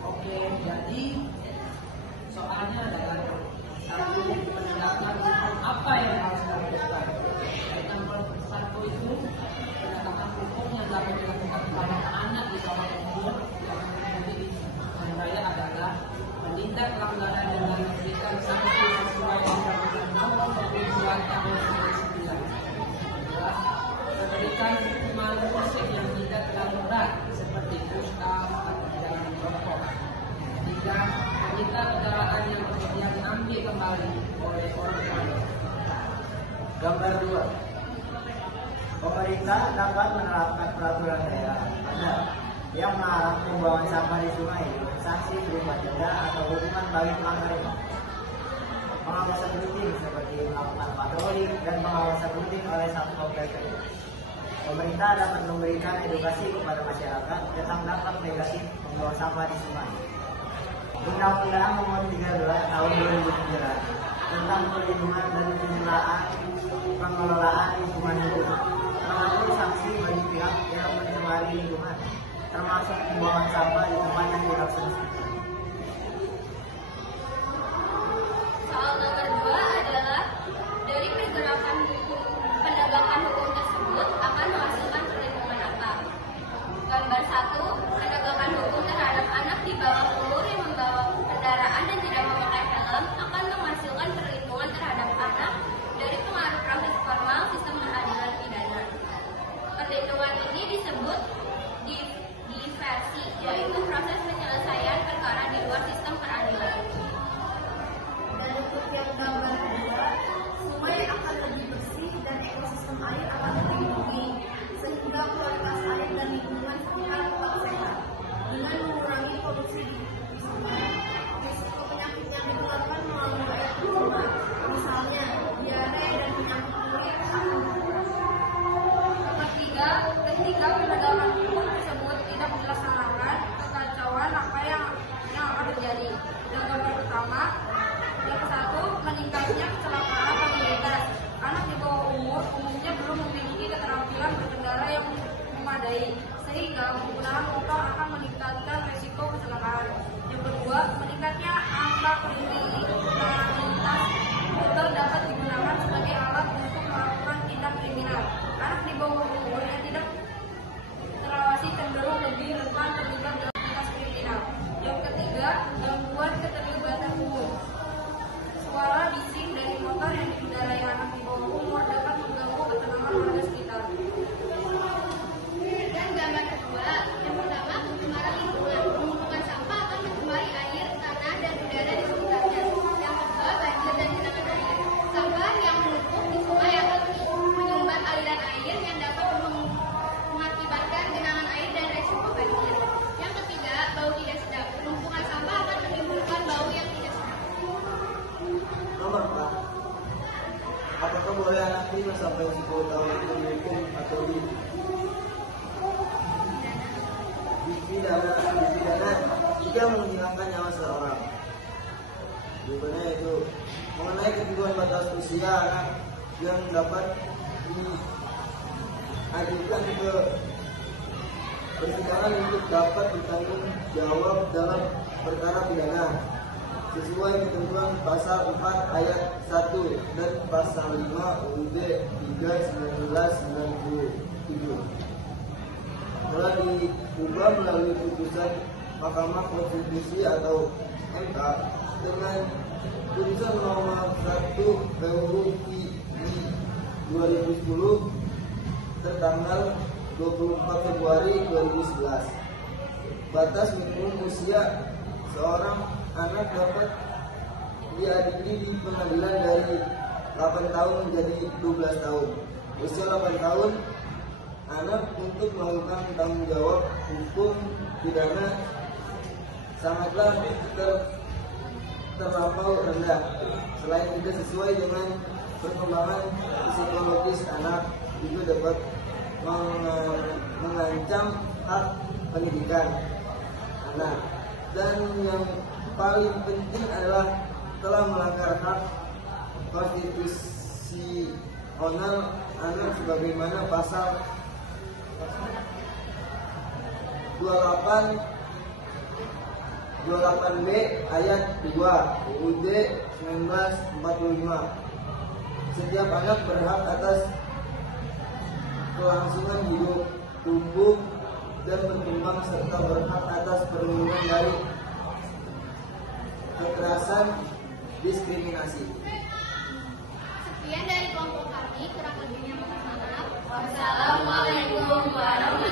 Oke, jadi soalnya adalah satu penegakan hukum apa yang harus dilakukan. Yang satu itu penegakan hukum yang dapat dilakukan kepada anak di bawah umur yang menjadi di raya adalah menindak pelanggaran dengan memberikan sanksi sesuai dengan Undang-Undang Nomor 22 Tahun 2009. Memberikan hukuman fisik yang tidak terlalu berat seperti puskam atau jangan merokok. Tiga, menyita kendaraan yang kemudian diambil kembali oleh orang lain. Gambar 2. Pemerintah dapat menerapkan peraturan daerah yang melarang pembuangan sampah di sungai, sanksi berupa denda atau hukuman bagi pelanggar ini. Pengawasan rutin seperti melakukan patroli dan pengawasan rutin oleh Satpol PP. Pemerintah dapat memberikan edukasi kepada masyarakat tentang dampak negatif membuang sampah di sungai. Undang-Undang Nomor 32 Tahun 2009 tentang perlindungan dan pengelolaan lingkungan hidup mengatur sanksi bagi pihak yang mencemari lingkungan, termasuk pembuangan sampah di tempat yang dilaksanakan. Soal nomor 2 adalah dari pergerakan penegakan hukum tersebut akan menghasilkan perlindungan apa? Gambar 1, penegakan hukum terhadap anak di bawah umur yang membawa kendaraan dan tidak memakai helm akan menghasilkan perlindungan terhadap anak dari pengaruh proses formal sistem peradilan pidana. Perlindungan ini disebut diversi, yaitu proses penyelesaian perkara di luar sistem peradilan. Dan untuk yang gambar 2, sungai akan lebih bersih dan ekosistem air akan terlindungi, sehingga kualitas air dan lingkungan sekitar tetap sehat. Dengan mengurangi polusi di sungai, risiko penyakit yang ditularkan melalui air tercemar, misalnya diare dan penyakit kulit akan berkurang. Ketika penegakan hukum tersebut tidak dilaksanakan, kekacauan apa yang akan terjadi? Yang gambar pertama, yang satu, meningkatnya kecelakaan lalu lintas. Anak di bawah umur umumnya belum memiliki keterampilan berkendara yang memadai, sehingga penggunaan motor akan meningkatkan risiko kecelakaan. Yang kedua, meningkatnya angka kriminalitas. Motor dapat digunakan sebagai alat untuk melakukan tindak kriminal. Anak di bawah umur yang tidak terawasi cenderung lebih rentan terlibat dalam aktivitas kriminal. Yang ketiga, gangguan keterlibatan umum. Suara bising dari motor yang dikendarai anak di bawah umur dapat mengganggu ketenangan warga sekitar. Dan gambar kedua, yang pertama, pencemaran lingkungan. Penumpukan sampah akan mencemari air, tanah, dan udara di sekitarnya. Yang kedua, banjir dan genangan air. Sampah yang menumpuk di sungai akan menyumbat aliran air yang dapat mengakibatkan genangan air dan resiko banjir. Yang ketiga, bau tidak sedap. Penumpukan sampah akan menimbulkan bau yang tidak sedap. Nomor 4. Apakah boleh anak 5 sampai 10 tahun itu dihukum atau dipidana jika menghilangkan nyawa seseorang? Jawabannya itu mengenai ketentuan batas usia anak yang dapat diajukan ke persidangan untuk dapat bertanggung jawab dalam perkara pidana sesuai ketentuan pasal 4 ayat 1 dan pasal 5 UUD 3/1997 telah diubah melalui putusan Mahkamah Konstitusi atau MK dengan putusan nomor 1 PUI 2010 tertanggal 24 Februari 2011. Batas minimum usia seorang anak dapat diadili di pengadilan dari 8 tahun menjadi 12 tahun. Usia 8 tahun, anak untuk melakukan tanggung jawab hukum pidana sangatlah terlampau rendah. Selain tidak sesuai dengan perkembangan psikologis anak, itu dapat mengancam hak pendidikan anak. Dan yang paling penting adalah telah melanggar hak konstitusional anak sebagaimana pasal 28B ayat 2 UUD 1945. Setiap anak berhak atas kelangsungan hidup, tumbuh dan berkembang serta berhak atas perlindungan dari kekerasan, diskriminasi. Sekian dari kelompok kami, kurang lebihnya mohon maaf. Wassalamualaikum warahmatullahi